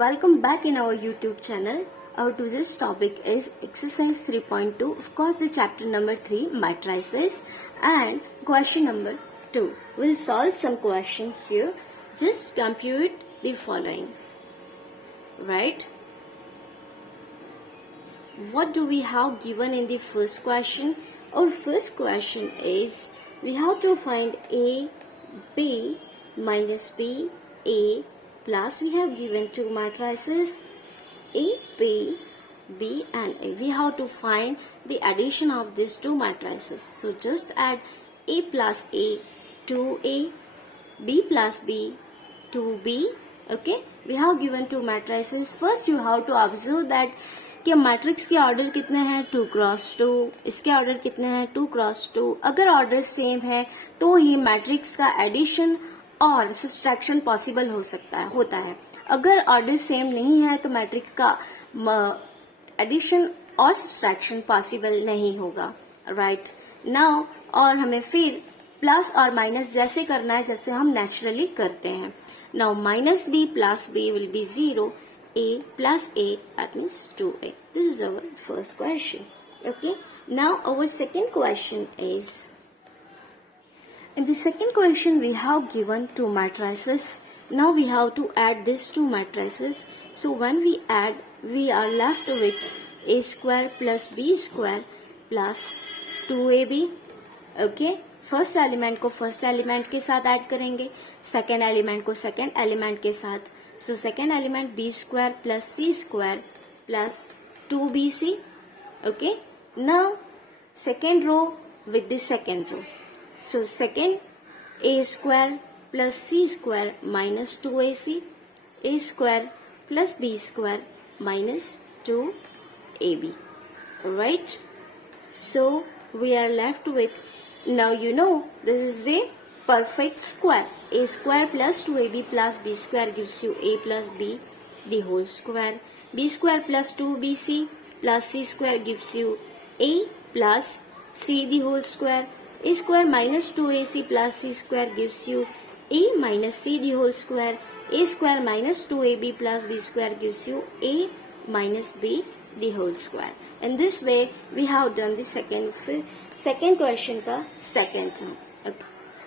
Welcome back in our YouTube channel. Our today's topic is exercise 3.2. Of course, the chapter number 3, matrices, and question number 2. We'll solve some questions here. Just compute the following. Right? What do we have given in the first question? Our first question is we have to find A, B minus B, A plus we have given two matrices A, B, B and A. We have to find the addition of these two matrices. So just add A plus A to A, B plus B to B. Okay, we have given two matrices. First you have to observe that कि matrix के order कितने हैं 2 cross 2, इसके order कितने हैं 2 cross 2. अगर order same है तो ही मैट्रिक्स का एडिशन और सब्सट्रैक्शन पॉसिबल होता है. अगर ऑर्डर सेम नहीं है तो मैट्रिक्स का एडिशन और सब्सट्रैक्शन पॉसिबल नहीं होगा. राइट नाउ और हमें फिर प्लस और माइनस जैसे करना है जैसे हम नेचुरली करते हैं. Now minus B plus B will be 0. A plus A, that means 2A. This is our first question. Okay. Now our second question is, in the second question we have given two matrices. Now we have to add these two matrices. So when we add, we are left with A square plus B square plus 2AB. Okay. First element को first element के साथ add करेंगे, second element को second element के साथ. So second element B square plus C square plus 2bc. Okay, now second row with the second row. So second A square plus C square minus 2ac, A square plus B square minus 2ab. Right, so we are left with, now you know this is the perfect square. A square plus 2ab plus b square gives you a plus b the whole square. B square plus 2bc plus c square gives you a plus c the whole square. A square minus 2ac plus c square gives you a minus c the whole square. A square minus 2ab plus b square gives you a minus b the whole square. In this way we have done the second question ka second term. Okay.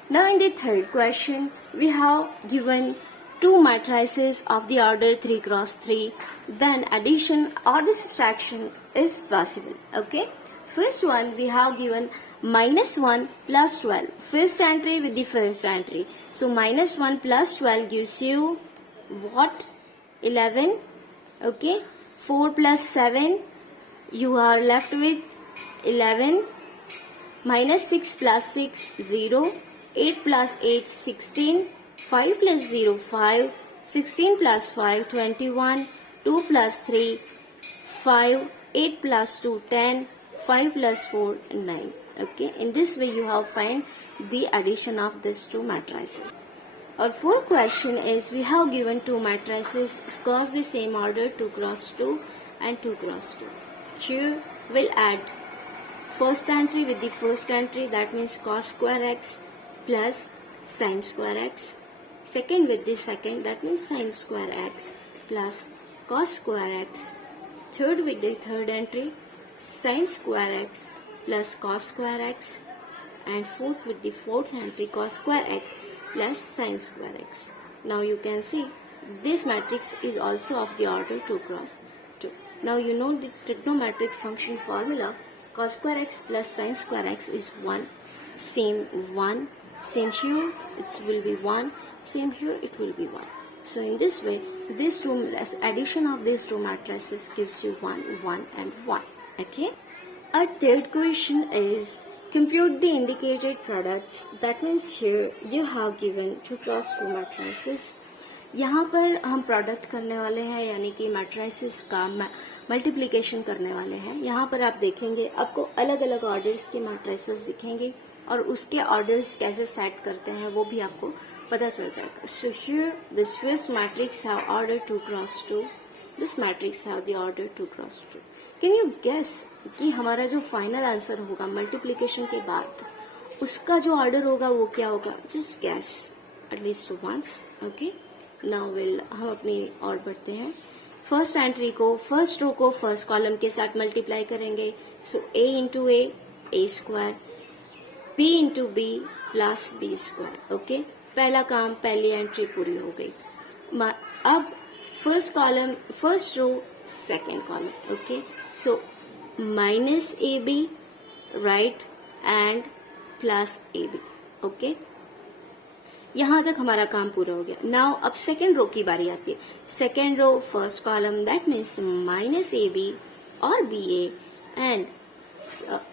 Now in the third question we have given two matrices of the order 3 cross 3. Then addition or the subtraction is possible. Okay. First one we have given minus 1 plus 12. First entry with the first entry. So minus 1 plus 12 gives you what? 11. Okay. 4 plus 7. You are left with 11. Minus 6 plus 6, 0. 8 plus 8, 16. 5 plus 0, 5. 16 plus 5, 21. 2 plus 3, 5. 8 plus 2, 10. 5 plus 4, 9. Okay, in this way you have find the addition of these two matrices. Our fourth question is we have given two matrices, of course the same order 2 cross 2 and 2 cross 2. Here we'll add first entry with the first entry, that means cos square x plus sin square x. Second with the second, that means sin square x plus cos square x. Third with the third entry, sin square x plus cos square x. And fourth with the fourth entry, cos square x plus sin square x. Now you can see this matrix is also of the order 2 cross 2. Now you know the trigonometric function formula. Cos square x plus sin square x is 1. Same 1. Same here it will be 1. Same here it will be 1. So in this way, this two addition of these two matrices gives you 1, 1 and 1. Okay. Our third question is compute the indicated products. That means here you have given 2 cross 2 matrices. यहाँ पर हम product करने वाले हैं, यानी कि matrices का multiplication करने वाले हैं. यहाँ पर आप देखेंगे आपको अलग अलग ऑर्डर्स के मैट्रिसेस दिखेंगे और उसके ऑर्डर्स कैसे सेट करते हैं वो भी आपको पता चल जाएगा. So here this first matrix have order 2 cross 2. This matrix have the order 2 cross 2. Can you guess कि हमारा जो फाइनल आंसर होगा मल्टीप्लिकेशन के बाद उसका जो ऑर्डर होगा वो क्या होगा? Just guess at least once. Okay, now हम अपनी और बढ़ते हैं. फर्स्ट एंट्री को, फर्स्ट रो को फर्स्ट कॉलम के साथ मल्टीप्लाई करेंगे. So a into A square, b into B plus B square. Okay, पहला काम, पहली एंट्री पूरी हो गई. अब first column, first row, second column. Okay, so minus A B right and plus A B. Okay, यहां तक हमारा काम पूरा हो गया. नाउ अब सेकेंड रो की बारी आती है. Second row first column, that means minus A b और b a and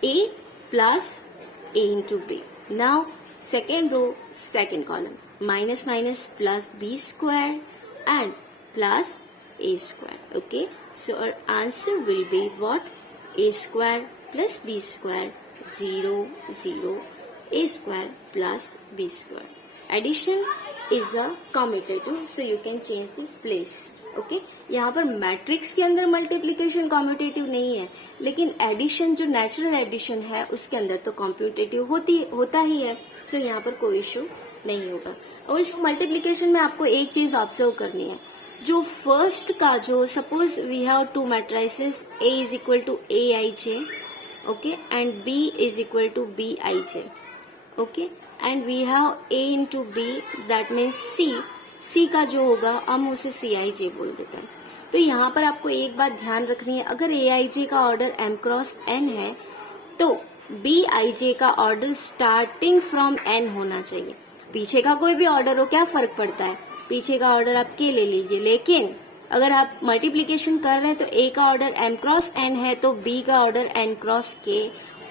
a plus a into b. Now second row second column, minus minus plus B square and plus a square. Okay, so our answer will be what? A square plus b square, 0 0, a square plus b square. Addition is a commutative, so you can change the place. Okay, यहाँ पर matrix के अंदर multiplication commutative नहीं है, लेकिन addition जो natural addition है उसके अंदर तो कॉम्प्यूटेटिव होता ही है. सो यहाँ पर कोई इशू नहीं होगा. और इस मल्टीप्लीकेशन में आपको एक चीज ऑब्जर्व करनी है. जो फर्स्ट का जो, suppose we have two matrices, a is equal to a i j, okay, and b is equal to b i j. Okay, and we have a into b, that means c का जो होगा हम उसे सी आई जे बोल देते हैं. तो यहाँ पर आपको एक बात ध्यान रखनी है, अगर ए आई जे का ऑर्डर एम क्रॉस एन है तो बी आई जे का ऑर्डर स्टार्टिंग फ्रॉम एन होना चाहिए. पीछे का कोई भी ऑर्डर हो, क्या फर्क पड़ता है, पीछे का ऑर्डर आप के ले लीजिए. लेकिन अगर आप मल्टीप्लीकेशन कर रहे हैं तो ए का ऑर्डर एम क्रॉस एन है तो बी का ऑर्डर एन क्रॉस के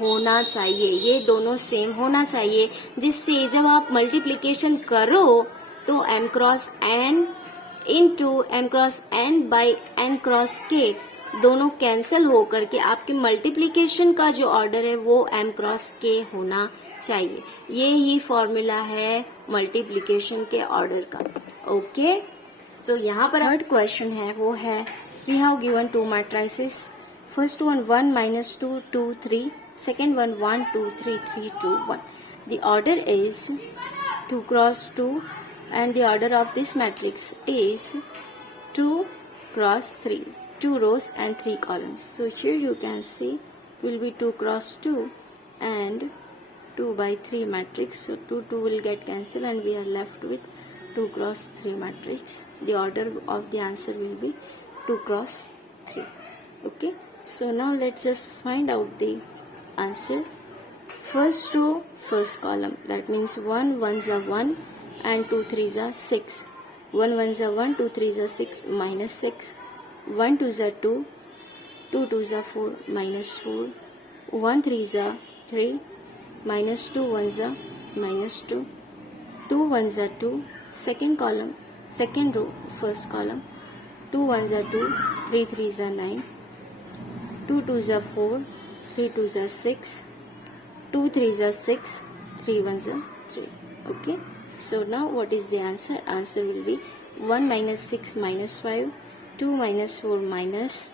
होना चाहिए. ये दोनों सेम होना चाहिए, जिससे जब आप मल्टीप्लीकेशन करो तो M cross N into M cross N by N cross के दोनों कैंसिल हो करके आपके मल्टीप्लीकेशन का जो ऑर्डर है वो एम क्रॉस के होना चाहिए. ये ही फॉर्मूला है मल्टीप्लीकेशन के ऑर्डर का. ओके, तो यहाँ पर थर्ड क्वेश्चन है, वो है we have given two matrices. First one 1 minus 2 2 3, second one 1 2 3 3 2 1. The order is 2 cross 2 and the order of this matrix is 2 cross 3, 2 rows and 3 columns. So here you can see will be 2 cross 2 and 2 by 3 matrix. So 2 will get cancelled and we are left with 2 cross 3 matrix. The order of the answer will be 2 cross 3. Okay, so now let's just find out the answer. First row, first column, that means 1 1s are 1 and 2 3s are 6. 1 1s are 1, 2 3s are 6, minus 6. 1 2s are 2, 2 2s are 4, minus 4. 1 3s are 3, minus 2 1s are minus 2. 2 1s are 2, second column, second row, first column. 2 1s are 2, 3 3s are 9. 2 2s are 4, 3 2s are 6. 2 3s are 6, 3 1s are 3. Okay, so now what is the answer? Answer will be 1 minus 6 minus 5, 2 minus 4 minus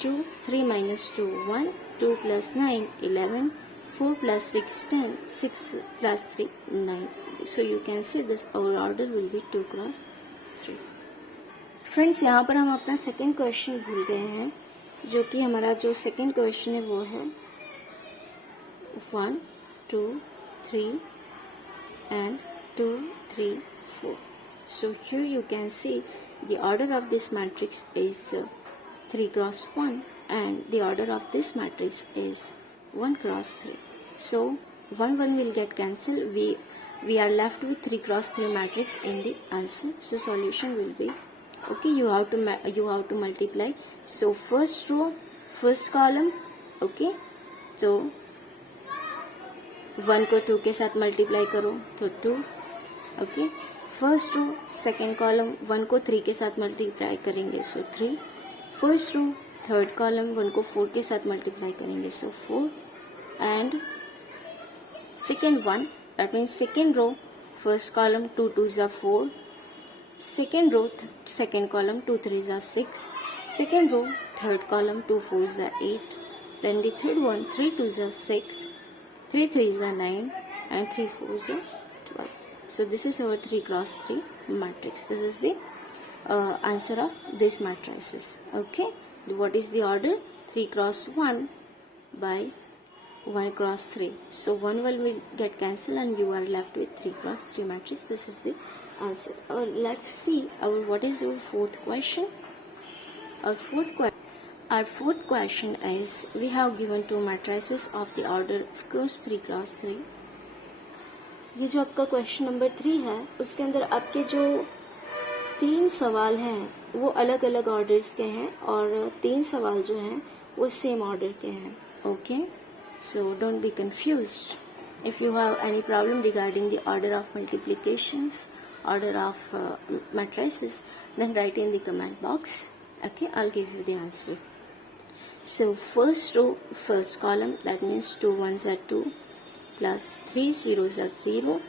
2, 3 minus 2 1, 2 plus 9 11, 4 plus 6 10, 6 plus 3 9. So you can see this our order will be 2 cross 3. Friends, यहाँ पर हम अपना second question भूल गए हैं, जो कि हमारा जो सेकेंड क्वेश्चन है वो है 1 2 3 and 2 3 4. So here you can see the order of this matrix is 3 cross 1 and the order of this matrix is 1 cross 3. So 1 1 will get cancelled. We are left with 3 cross 3 matrix in the answer. So solution will be, okay, you have to multiply. So first row, first column, okay, so 1 को 2 के साथ multiply करो तो 2. Okay, first row second column 1 को 3 के साथ multiply करेंगे so 3. First row third column 1 को 4 के साथ मल्टीप्लाई करेंगे so 4. And second one, that means second row first column 2 2s are 4. Second row second column 2 3s are 6. Second row third column 2 4s are 8. Then the third one 3 2s are 6, 3 3s are 9 and 3 4s are 12. So this is our 3 cross 3 matrix. This is the answer of this matrices. Okay, what is the order? 3 cross 1 by 1 cross 3. So 1 will get cancelled and you are left with 3 cross 3 matrix. This is the answer. Let's see what is our fourth question. Our fourth question is, we have given two matrices of the order of course 3 cross 3. ये जो आपका question number 3 है, उसके अंदर आपके जो 3 सवाल हैं वो अलग अलग ऑर्डर्स के हैं और 3 सवाल जो हैं वो सेम ऑर्डर के हैं. Okay, so don't be confused. If you have any problem regarding the order of multiplications, order of matrices, then write in the comment box. Okay, I'll give you the answer. So first row, first column, that means 2 ones are 2 plus 3 zeros are 0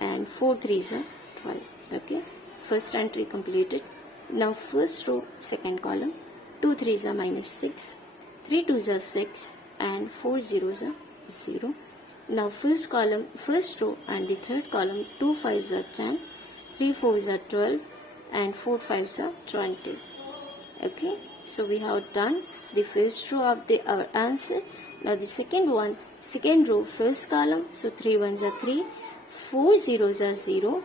and 4 threes are 12. Okay, first entry completed. Now first row, second column, 2 threes are minus 6, 3 twos are 6 and 4 zeros are 0. Now first column, first row and the third column, 2 fives are 10, 3 fours are 12 and 4 fives are 20. Okay, so we have done the first row of our answer. Now the second one, second row, first column, so 3 ones are 3, 4 zeros are 0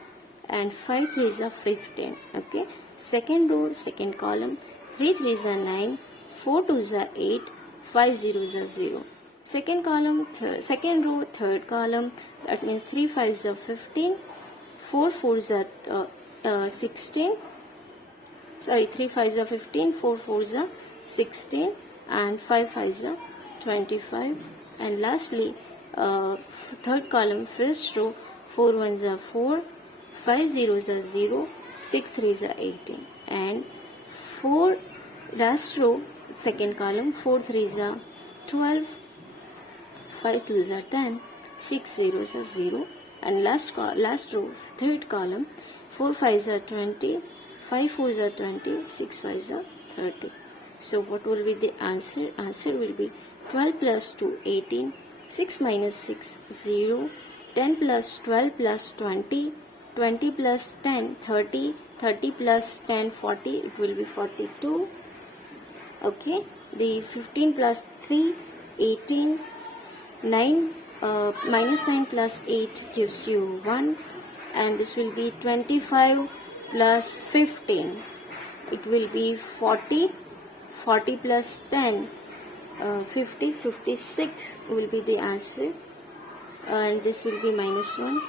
and 5 threes are 15. Okay, second row, second column, 3 threes are 9, 4 twos are 8, 5 zeros are 0. Second column, second row, third column, that means 3 fives are 15, 4 fours are 16, sorry, 3 fives are 15, 4 fours are 16 and 5 fives are 25. And lastly, third column, first row, 4 ones are 4, 5 zeros are 0, 6 threes are 18 and 4 last row, second column, 4 threes are 12, 5 twos are 10, 6 zeros are 0 and last row, third column, 4 fives are 20, 5 fours are 20, 6 fives are 30. So what will be the answer? Answer will be 12 plus 2, 18, 6 minus 6, 0, 10 plus 12 plus 20, 20 plus 10, 30, 30 plus 10, 40, it will be 42. Okay, the 15 plus 3, 18, 9, minus 9 plus 8 gives you 1 and this will be 25 plus 15, it will be 40, 40 plus 10, 50, 56 will be the answer and this will be minus 1.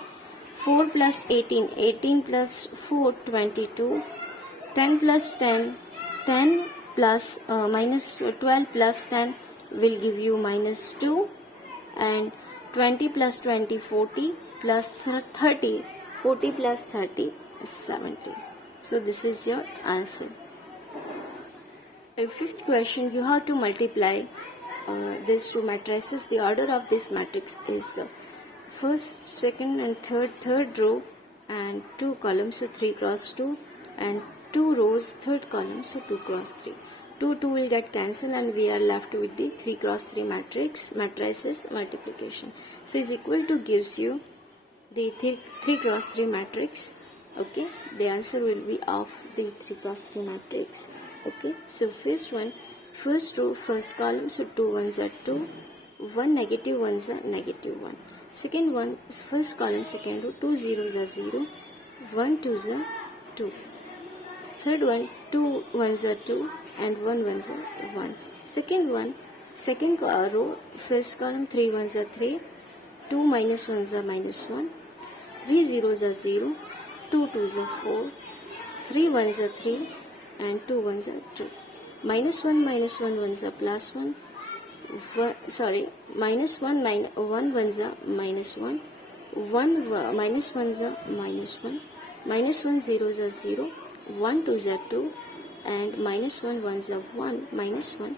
4 plus 18, 18 plus 4, 22, 10 plus 10, 10 plus minus 12 plus 10 will give you minus 2 and 20 plus 20, 40 plus 30, 40 plus 30 is 70. So this is your answer. Fifth question, you have to multiply these two matrices. The order of this matrix is first, second and third row and 2 columns, so 3 cross 2 and 2 rows, third column, so 2 cross 3. 2 will get cancelled and we are left with the 3 cross 3 matrices multiplication. So is equal to gives you the 3 cross 3 matrix. Okay, the answer will be of the 3 cross 3 matrix. Okay, so first one, first row, first column, so 2 ones are 2, 1 negative ones are negative 1. Second one, first column, second row, 2 zeros are 0, 1 twos are 2. Third one, 2 ones are 2 and 1 ones are 1. Second one, second row, first column, 3 ones are 3, 2 minus ones are minus 1, 3 zeros are 0, 2 twos are 4, 3 ones are 3 and 2 ones are 2. Minus 1 ones are plus 1. Minus 1 ones are minus 1. 1 minus ones are minus 1. Minus 1 zeros are 0. 1 twos are 2 and minus 1 ones are 1. Minus 1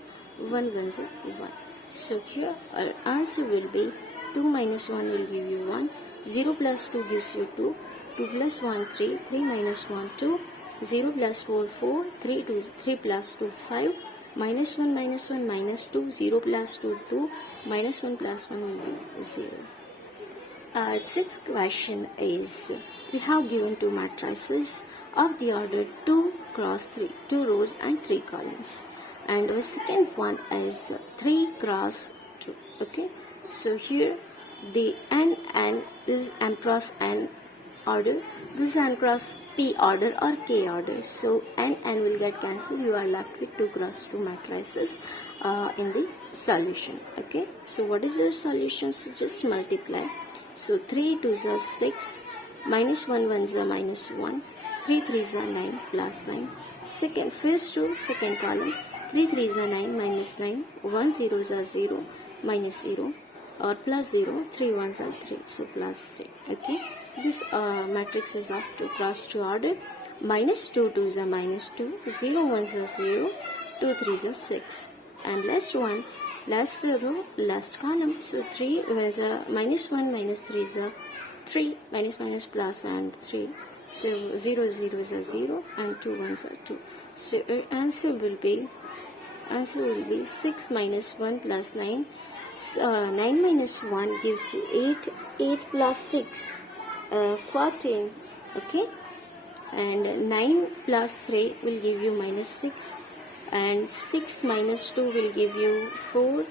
ones are 1. So here our answer will be 2 minus 1 will give you 1. 0 plus 2 gives you 2. 2 plus 1 3. 3 minus 1 2. 0 plus 4 4. 3 plus 2 5. Minus 1 minus 2. 0 plus 2 2. Minus 1 plus 1 will be 0. Our sixth question is, we have given two matrices of the order 2 cross 3, 2 rows and 3 columns. And the second one is 3 cross 2. Okay, so here the n is m cross n order, this is n cross p order or k order. So n will get cancelled. You are left with 2 cross 2 matrices in the solution. Okay, so what is the solution? So just multiply. So 3 2s are 6, minus 1 1s are minus 1, 3 3s are 9 plus 9. Second, first row, second column, 3 3s are 9 minus 9, 1 zeros are 0 minus 0 or plus 0, 3 1s are 3, so plus 3. Okay, this matrix is of 2 cross 2 order. Minus 2 2s are minus 2, 0 1s are 0, 2 3s are 6. And last one, last row, last column, so 3 is a minus 1 minus 3 is a 3, minus minus plus and 3, so 0 0 is a 0 and 2 1s are 2. So answer will be 6 minus 1 plus 9. 9 minus 1 gives you 8, 8 plus 6, 14. Okay, and 9 plus 3 will give you minus 6, and 6 minus 2 will give you 4,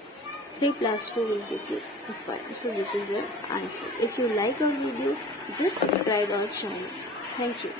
3 plus 2 will give you 5. So this is your answer. If you like our video, just subscribe our channel. Thank you.